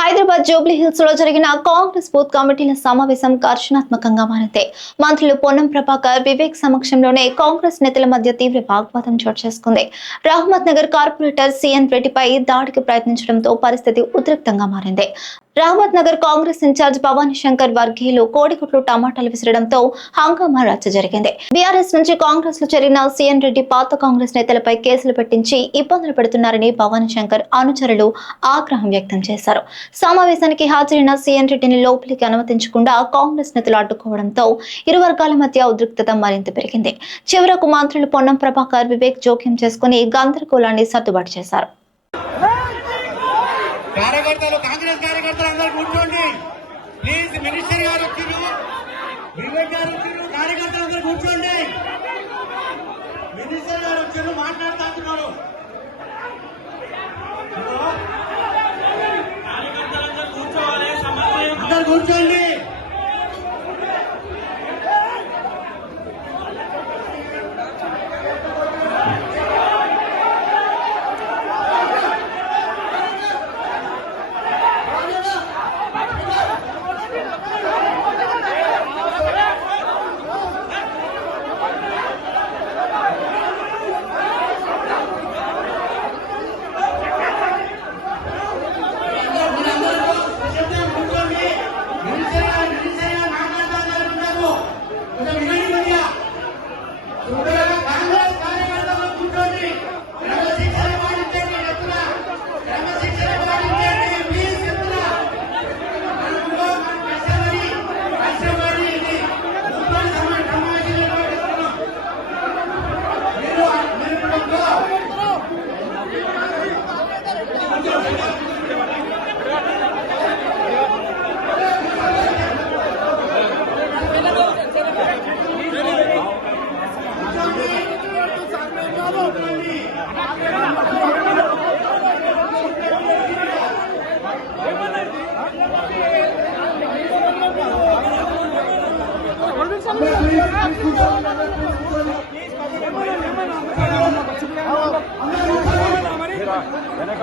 Hyderabad Jubilee హిల్స్లో జరిగిన Congress booth కమిటీల సమావేశం ఘర్షణాత్మకంగా మారింది. మంత్రులు పొన్నం ప్రభాకర్ వివేక్ సమక్షంలోనే కాంగ్రెస్ నేతల మధ్య తీవ్ర వాగ్వాదం చోటు చేసుకుంది. రహమత్ నగర్ కార్పొరేటర్ సిఎన్ రెడ్డిపై దాడికి ప్రయత్నించడంతో పరిస్థితి ఉద్రిక్తంగా మారింది. రహమత్ నగర్ కాంగ్రెస్ ఇన్ఛార్జ్ భవానీ శంకర్ వర్గీయులు కోడిగుట్లు టమాటాలు విసరడంతో హంగామా రచ్చ జరిగింది. బీఆర్ఎస్ నుంచి కాంగ్రెస్లో చేరిన సీఎన్ రెడ్డి పాత కాంగ్రెస్ నేతలపై కేసులు పెట్టించి ఇబ్బందులు పెడుతున్నారని భవానీ శంకర్ అనుచరులు ఆగ్రహం వ్యక్తం చేశారు. సమావేశానికి హాజరైన సీఎన్ రెడ్డిని లోపలికి అనుమతించకుండా కాంగ్రెస్ నేతలు అడ్డుకోవడంతో ఇరు వర్గాల మధ్య ఉద్రిక్తత మరింత పెరిగింది. చివరకు మంత్రులు పొన్నం ప్రభాకర్ వివేక్ జోక్యం చేసుకుని గందరగోళాన్ని సర్దుబాటు చేశారు. మాట్లాడుతున్నారు Good journey. వెనక